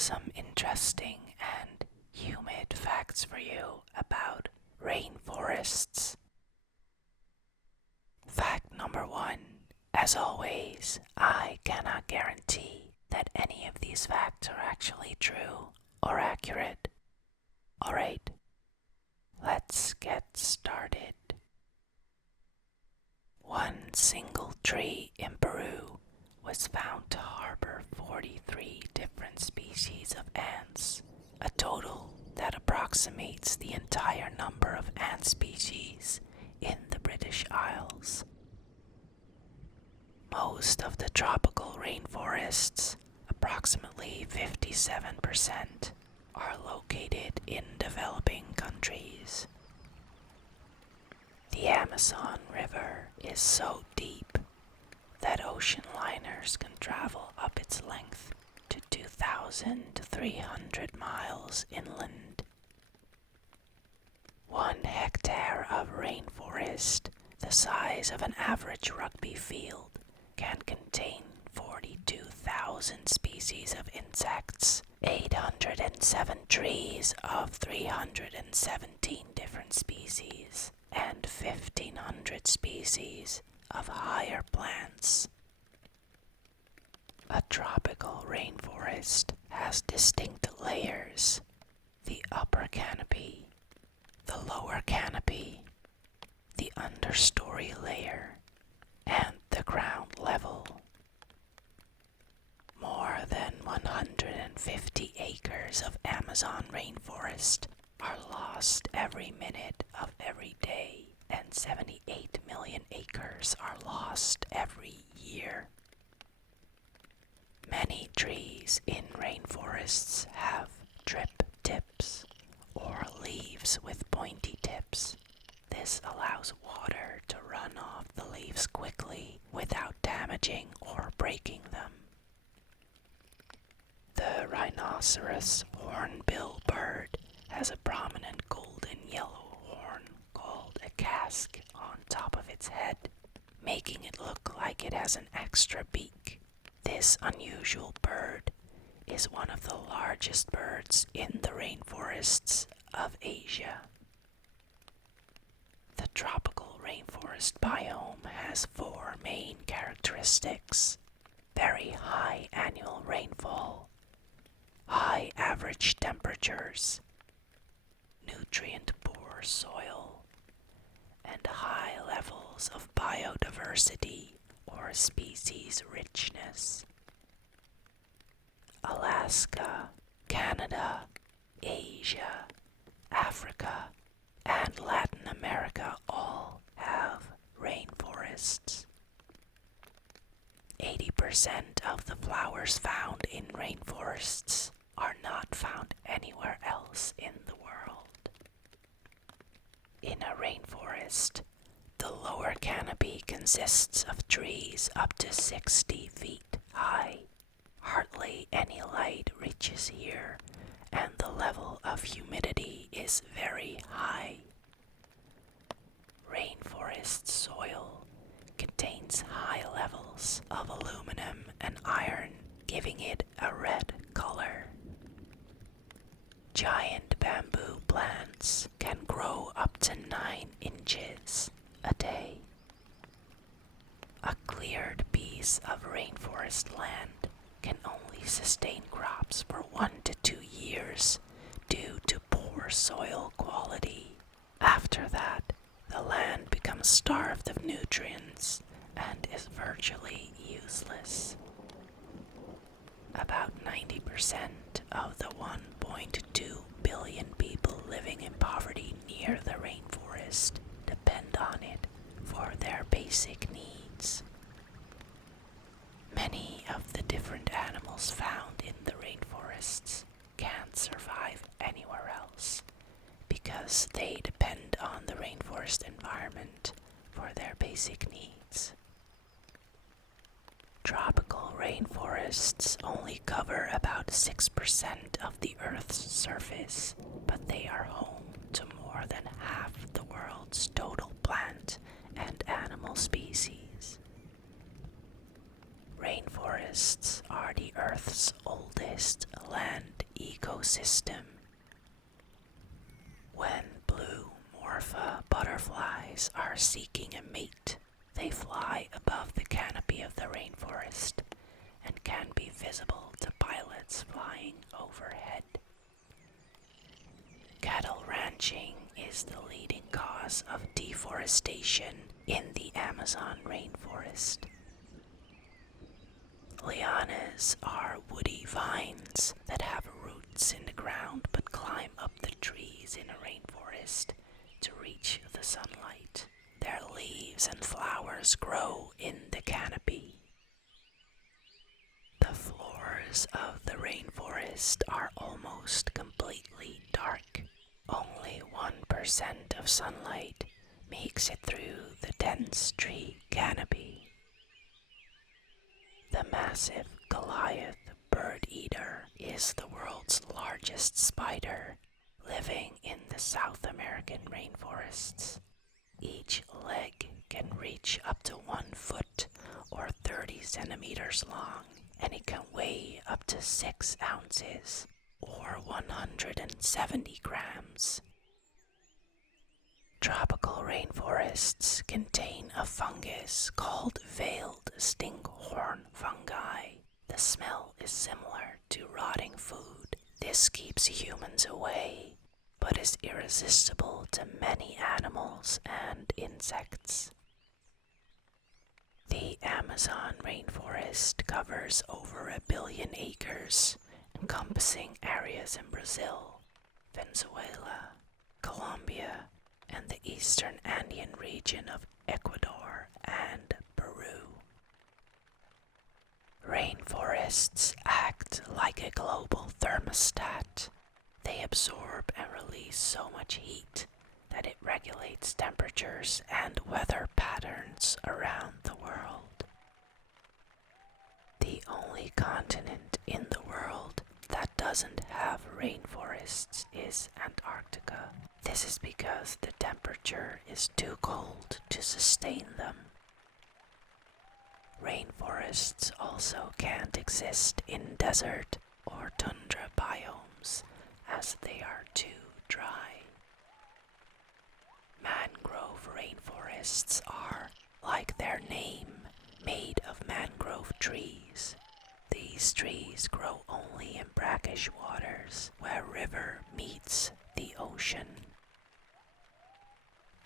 some interesting and humid facts for you about rainforests. Fact number 1. As always, I cannot guarantee that any of these facts are actually true or accurate. Alright, let's get started. One single tree in Peru was found to harbor 43 different species of ants, a total that approximates the entire number of ant species in the British Isles. Most of the tropical rainforests, approximately 57%, are located in developing countries. The Amazon River is so deep that ocean liners can travel up its length to 2,300 miles inland. 1 hectare of rainforest, the size of an average rugby field, can contain 42,000 species of insects, 807 trees of 317 different species, and 1,500 species of higher plants. A tropical rainforest has distinct layers: the upper canopy, the lower canopy, the understory layer, and the ground level. More than 150 acres of Amazon rainforest are lost every minute of every day, and 78 million acres are lost every year. Many trees in rainforests have drip tips, or leaves with pointy tips. This allows water to run off the leaves quickly without damaging or breaking them. The rhinoceros hornbill bird has a prominent golden yellow horn called a casque on top of its head, making it look like it has an extra beak. This unusual bird is one of the largest birds in the rainforests of Asia. The tropical rainforest biome has 4 main characteristics: very high annual rainfall, high average temperatures, nutrient-poor soil, and high levels of biodiversity or species richness. Alaska, Canada, Asia, Africa, and Latin America all have rainforests. 80% of the flowers found in rainforests are not found anywhere else in the world. In a rainforest, the lower canopy consists of trees up to 60 feet high. Hardly any light reaches here, and the level of humidity is very high. Rainforest soil contains high levels of aluminum and iron, giving it a red color. Giant bamboo plants can grow up to 9 inches a day. A cleared piece of rainforest land can only sustain crops for 1 to 2 years due to poor soil quality. After that, the land becomes starved of nutrients and is virtually useless. About 90% of the 1.2 billion people living in poverty near the rainforest depend on it for their basic needs. Many of the different animals found in the rainforests can't survive anywhere else because they depend on the rainforest environment for their basic needs. Tropical rainforests only cover about 6% of the Earth's surface, but they are home to more than half the world's total plant and animal species. Rainforests Rainforests are the Earth's oldest land ecosystem. When blue morpha butterflies are seeking a mate, they fly above the canopy of the rainforest and can be visible to pilots flying overhead. Cattle ranching is the leading cause of deforestation in the Amazon rainforest. Lianas are woody vines that have roots in the ground but climb up the trees in a rainforest to reach the sunlight. Their leaves and flowers grow in the canopy. The floors of the rainforest are almost completely dark. Only 1% of sunlight makes it through the dense tree canopy. The massive Goliath bird eater is the world's largest spider, living in the South American rainforests. Each leg can reach up to 1 foot or 30 centimeters long, and it can weigh up to 6 ounces or 170 grams. Tropical rainforests contain a fungus called veiled stinkhorn fungi. The smell is similar to rotting food. This keeps humans away, but is irresistible to many animals and insects. The Amazon rainforest covers over 1 billion acres, encompassing areas in Brazil, Venezuela, Colombia, and the eastern Andean region of Ecuador and Peru. Rainforests act like a global thermostat. They absorb and release so much heat that it regulates temperatures and weather patterns around the world. The only continent in the world that doesn't have rainforests is Antarctica. This is because the temperature is too cold to sustain them. Rainforests also can't exist in desert or tundra biomes as they are too dry. Mangrove rainforests are, like their name, made of mangrove trees. These trees grow only in brackish waters where river meets the ocean.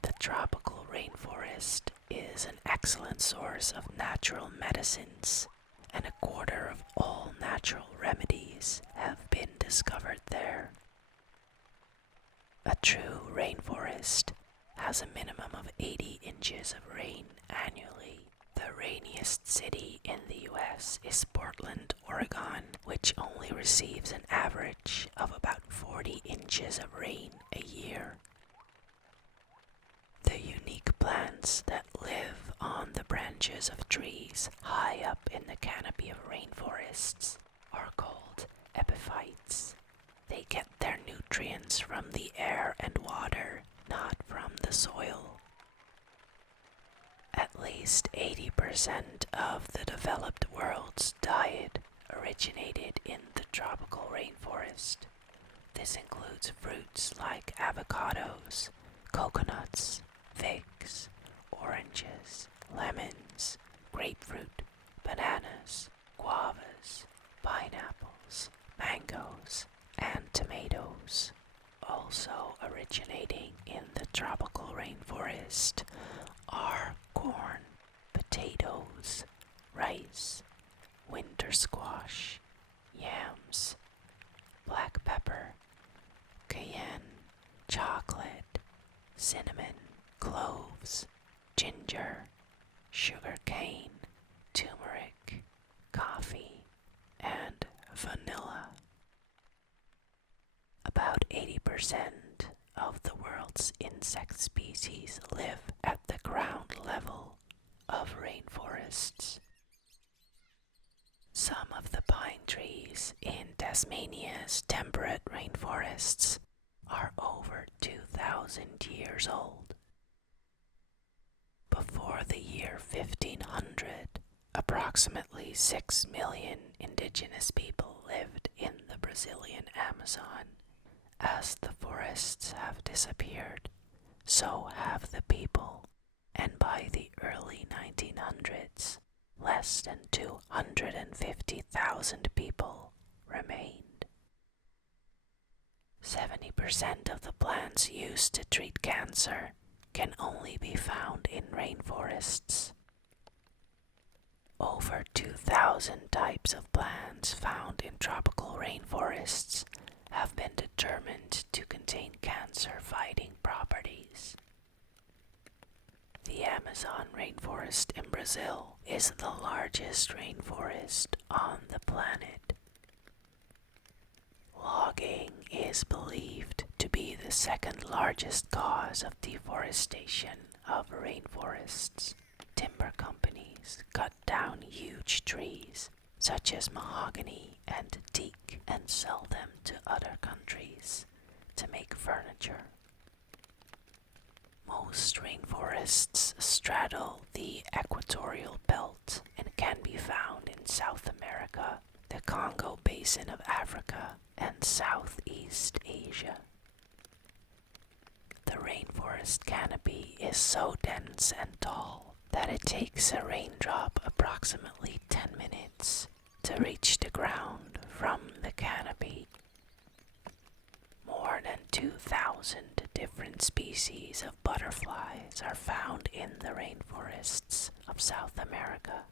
The tropical rainforest is an excellent source of natural medicines, and 1/4 of all natural remedies have been discovered there. A true rainforest has a minimum of 80 inches of rain annually. The rainiest city in the US is Portland, Oregon, which only receives an average of about 40 inches of rain a year. The unique plants that live on the branches of trees high up in the canopy of rainforests are called epiphytes. They get their nutrients from the air and water, not from the soil. At least 80% of the developed world's diet originated in the tropical rainforest. This includes fruits like avocados, coconuts, figs, oranges, lemons, grapefruit, bananas, guavas, pineapples, mangoes, and tomatoes. Also originating in the tropical rainforest are corn, potatoes, rice, winter squash, yams, black pepper, cayenne, chocolate, cinnamon, cloves, ginger, sugar cane, turmeric, coffee, and vanilla. About 80% of the world's insect species live at the ground level of rainforests. Some of the pine trees in Tasmania's temperate rainforests are over 2,000 years old. Before the year 1500, Approximately 6 million indigenous people lived in the Brazilian Amazon. As the forests have disappeared, so have the people, and by the early 1900s, less than 250,000 people remained. 70% of the plants used to treat cancer can only be found in rainforests. Over 2,000 types of plants found in tropical rainforests have been determined to contain cancer-fighting properties. The Amazon rainforest in Brazil is the largest rainforest on the planet. Logging is believed to be the second largest cause of deforestation of rainforests. Timber companies cut down huge trees, such as mahogany and teak, and sell them to other countries to make furniture. Most rainforests straddle the equatorial belt and can be found in South America, the Congo Basin of Africa, and Southeast Asia. The rainforest canopy is so dense and tall that it takes a raindrop approximately 10 minutes to reach the ground from the canopy. More than 2,000 different species of butterflies are found in the rainforests of South America.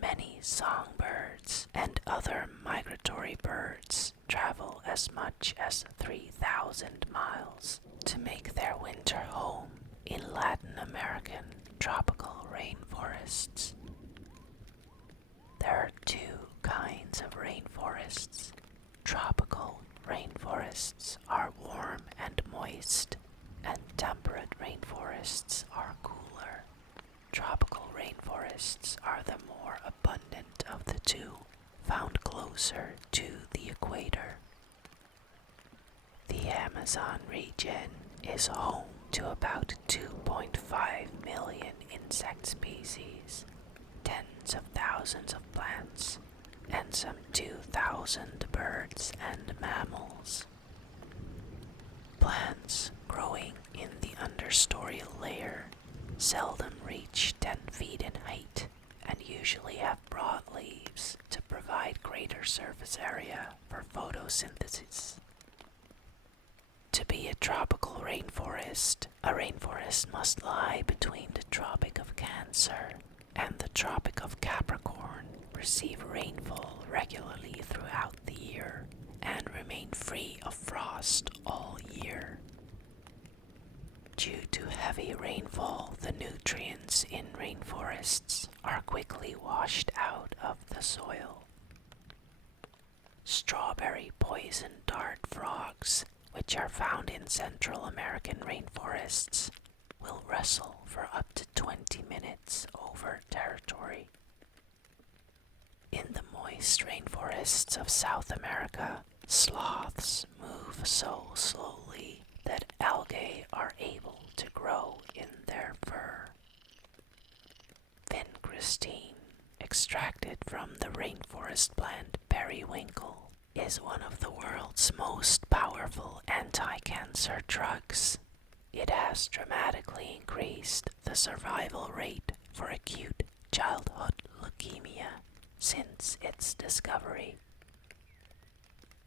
Many songbirds and other migratory birds travel as much as 3,000 miles to make their winter home in Latin American tropical rainforests. There are two kinds of rainforests. Tropical rainforests are warm and moist, and temperate rainforests are cooler. Tropical rainforests are the more abundant of the two, found closer to the equator. The Amazon region is home to about 2.5 million insect species, tens of thousands of plants, and some 2,000 birds and mammals. Plants growing in the understory layer seldom reach 10 feet in height and usually have broad leaves to provide greater surface area for photosynthesis. To be a tropical rainforest, a rainforest must lie between the Tropic of Cancer and the Tropic of Capricorn, receive rainfall regularly throughout the year, and remain free of frost all year. Due to heavy rainfall, the nutrients in rainforests are quickly washed out of the soil. Strawberry poison dart frogs, which are found in Central American rainforests, will wrestle for up to 20 minutes over territory. In the moist rainforests of South America, sloths move so slowly that algae are able to grow in their fur. Vincristine, extracted from the rainforest plant periwinkle, is one of the world's most powerful anti-cancer drugs. It has dramatically increased the survival rate for acute childhood leukemia since its discovery.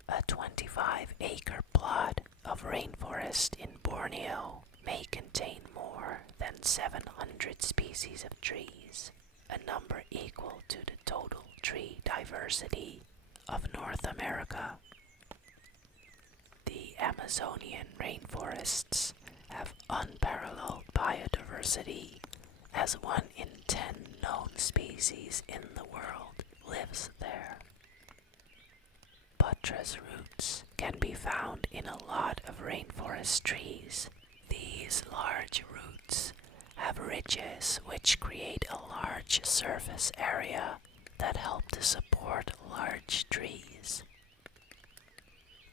A 25-acre plot of rainforest in Borneo may contain more than 700 species of trees, a number equal to the total tree diversity of North America. The Amazonian rainforests have unparalleled biodiversity, as 1 in 10 known species in the world lives there. Buttress roots can be found in a lot of rainforest trees. These large roots have ridges which create a large surface area that help to support large trees.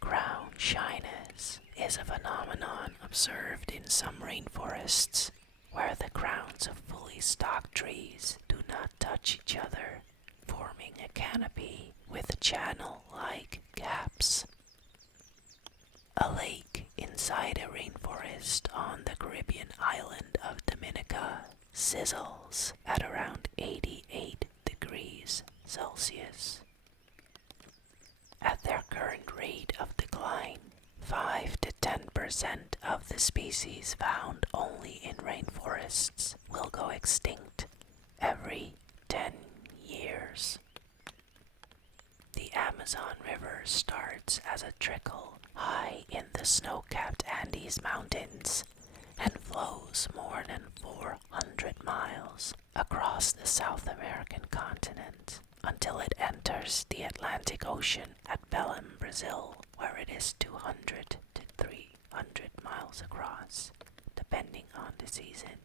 Crown shyness is a phenomenon observed in some rainforests where the crowns of fully stocked trees do not touch each other, forming a canopy with channel-like gaps. A lake inside a rainforest on the Caribbean island of Dominica sizzles at around 88 degrees Celsius. At their current rate of decline, 5 to 10% of the species found only in rainforests will go extinct every 10 years. The Amazon River starts as a trickle high in the snow-capped Andes Mountains and flows more than 400 miles across the South American continent until it enters the Atlantic Ocean at Belém, Brazil, where it is 200 to 300 miles across, depending on the season.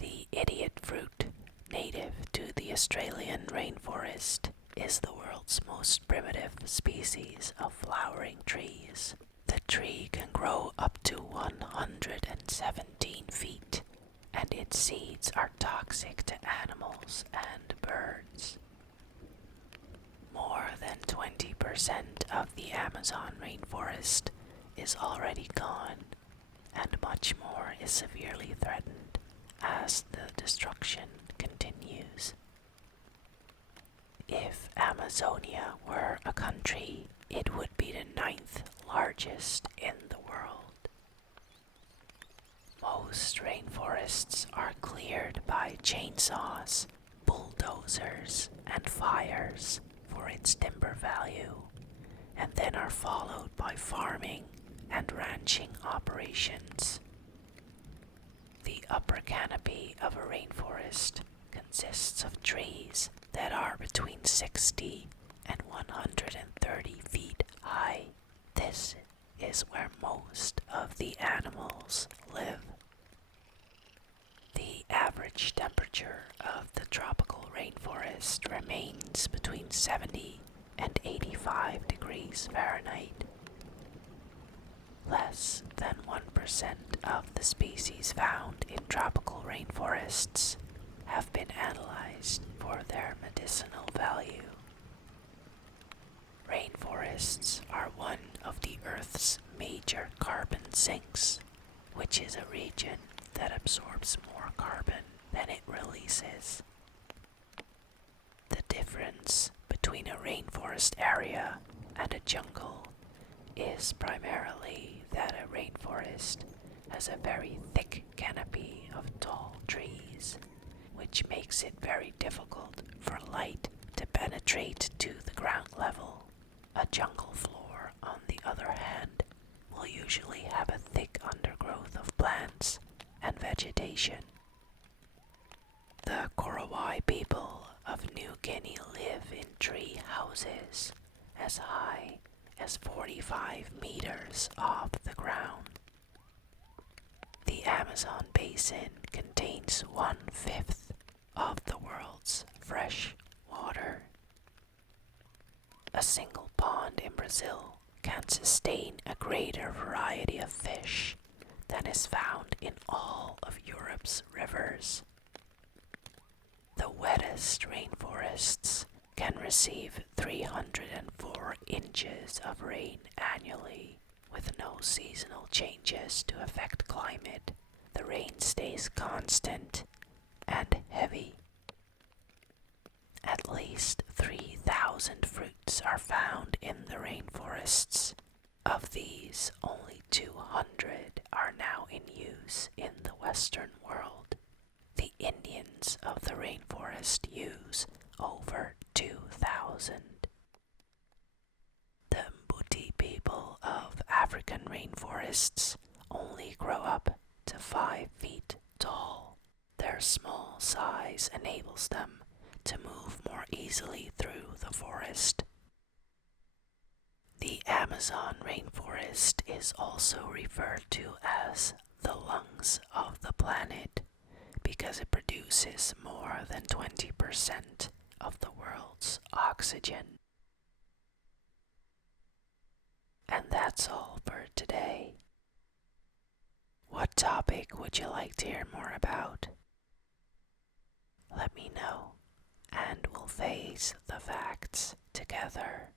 The idiot fruit, native to the Australian rainforest, is the world's most primitive species of flowering trees. The tree can grow up to 117 feet, and its seeds are toxic to animals and birds. More than 20% of the Amazon rainforest is already gone, and much more is severely threatened as the destruction continues. If Amazonia were a country, it would be the 9th largest in the world. Most rainforests are cleared by chainsaws, bulldozers, and fires for its timber value, and then are followed by farming and ranching operations. The upper canopy of a rainforest consists of trees that are between 60 and 130 feet high. This is where most of the animals live. The average temperature of the tropical rainforest remains between 70 and 85 degrees Fahrenheit. Less than 1% of the species found in tropical rainforests have been analyzed for their medicinal value. Rainforests are one of the Earth's major carbon sinks, which is a region that absorbs more carbon than it releases. The difference between a rainforest area and a jungle is primarily that a rainforest has a very thick canopy of tall trees, which makes it very difficult for light to penetrate to the ground level. A jungle floor, on the other hand, will usually have a thick undergrowth of plants and vegetation. The Korowai people of New Guinea live in tree houses as high as 45 meters off the ground. The Amazon basin contains 1/5 of the world's fresh water. A single pond in Brazil can sustain a greater variety of fish than is found in all of Europe's rivers. The wettest rainforests can receive 304 inches of rain annually, with no seasonal changes to affect climate. The rain stays constant and heavy. At least 3,000 fruits are found in the rainforests. Of these, only 200 are now in use in the Western world. The Indians of the rainforest use over 2,000. The Mbuti people of African rainforests only grow up to 5 feet tall. Their small size enables them to move more easily through the forest. The Amazon rainforest is also referred to as the lungs of the planet because it produces more than 20% of the world's oxygen. And that's all for today. What topic would you like to hear more about? Let me know, and we'll face the facts together.